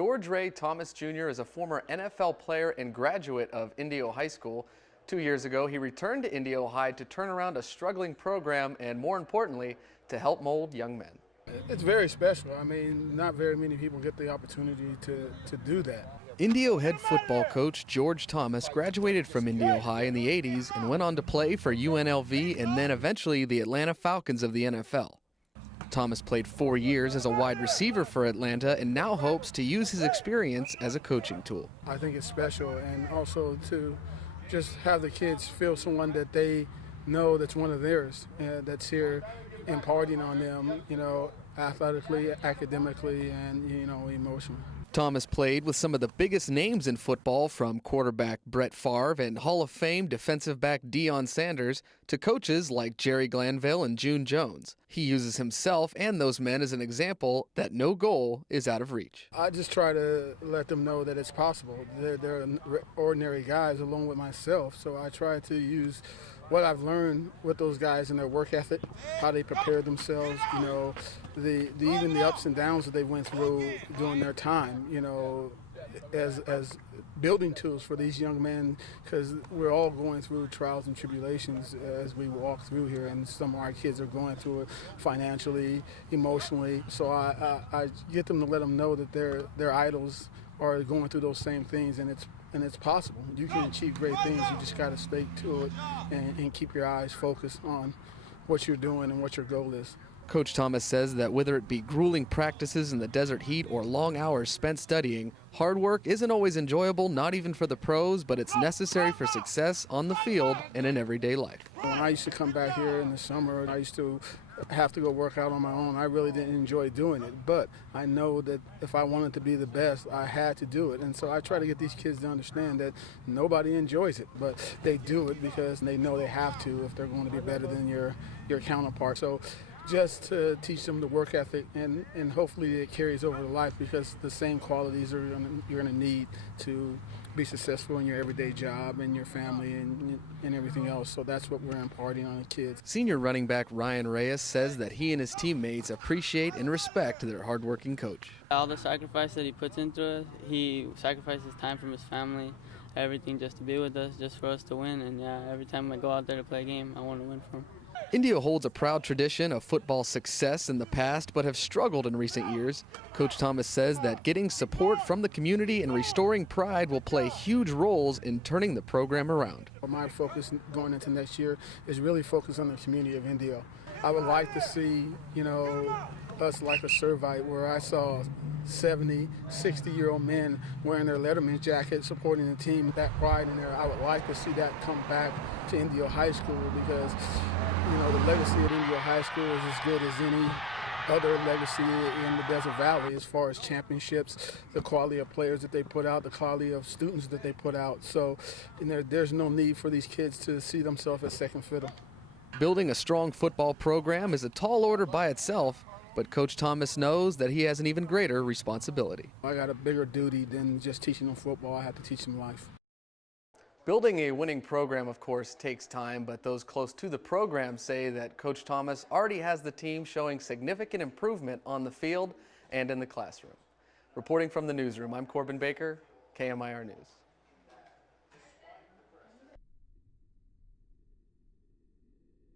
George Ray Thomas Jr. is a former NFL player and graduate of Indio High School. 2 years ago, he returned to Indio High to turn around a struggling program and, more importantly, to help mold young men. It's very special. I mean, not very many people get the opportunity to do that. Indio head football coach George Thomas graduated from Indio High in the 80s and went on to play for UNLV and then eventually the Atlanta Falcons of the NFL. Thomas played 4 years as a wide receiver for Atlanta and now hopes to use his experience as a coaching tool. I think it's special, and also to just have the kids feel someone that they know that's one of theirs, that's here imparting on them, athletically, academically, and, emotionally. Thomas played with some of the biggest names in football, from quarterback Brett Favre and Hall of Fame defensive back Deion Sanders to coaches like Jerry Glanville and June Jones. He uses himself and those men as an example that no goal is out of reach. I just try to let them know that it's possible. They're ordinary guys along with myself, so I try to use what I've learned with those guys and their work ethic, how they prepare themselves, even the ups and downs that they went through during their time, as building tools for these young men, because we're all going through trials and tribulations as we walk through here, and some of our kids are going through it financially, emotionally. So I get them to let them know that their idols are going through those same things, and it's possible. You can achieve great things. You just got to stay to it and keep your eyes focused on what you're doing and what your goal is. Coach Thomas says that whether it be grueling practices in the desert heat or long hours spent studying, hard work isn't always enjoyable, not even for the pros, but it's necessary for success on the field and in everyday life. When I used to come back here in the summer, I used to have to go work out on my own. I really didn't enjoy doing it, but I know that if I wanted to be the best, I had to do it. And so I try to get these kids to understand that nobody enjoys it, but they do it because they know they have to if they're going to be better than your counterpart. So just to teach them the work ethic, and hopefully it carries over to life, because the same qualities you're going to need to be successful in your everyday job and your family and everything else. So that's what we're imparting on the kids. Senior running back Ryan Reyes says that he and his teammates appreciate and respect their hardworking coach. All the sacrifice that he puts into it, he sacrifices time from his family, everything, just to be with us, just for us to win. And yeah, every time I go out there to play a game, I want to win for him. Indio holds a proud tradition of football success in the past, but have struggled in recent years. Coach Thomas says that getting support from the community and restoring pride will play huge roles in turning the program around. My focus going into next year is really focused on the community of Indio. I would like to see, us like a Servite, where I saw 70, 60-year-old men wearing their Letterman jacket, supporting the team, that pride in there. I would like to see that come back to Indio High School, because the legacy of Indio High School is as good as any other legacy in the Desert Valley, as far as championships, the quality of players that they put out, the quality of students that they put out. So there's no need for these kids to see themselves as second fiddle. Building a strong football program is a tall order by itself, but Coach Thomas knows that he has an even greater responsibility. I got a bigger duty than just teaching them football. I have to teach them life. Building a winning program, of course, takes time, but those close to the program say that Coach Thomas already has the team showing significant improvement on the field and in the classroom. Reporting from the newsroom, I'm Corbin Baker, KMIR News.